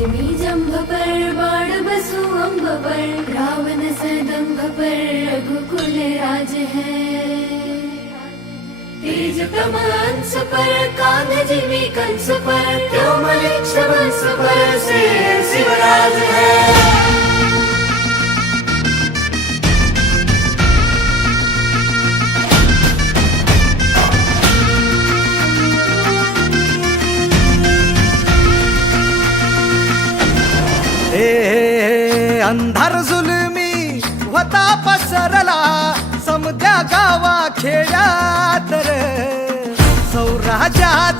Jimmy पर बाण बसु अम्ब पर रावण सदम्भ पर रघुकुल राज है। तेज तमंस पर कान जिमी कंस पर त्योमलिक्ष वंश पर से हे अंधार जुलमी होता पसरला. समद्या गावा खेड्यात सौराज्यात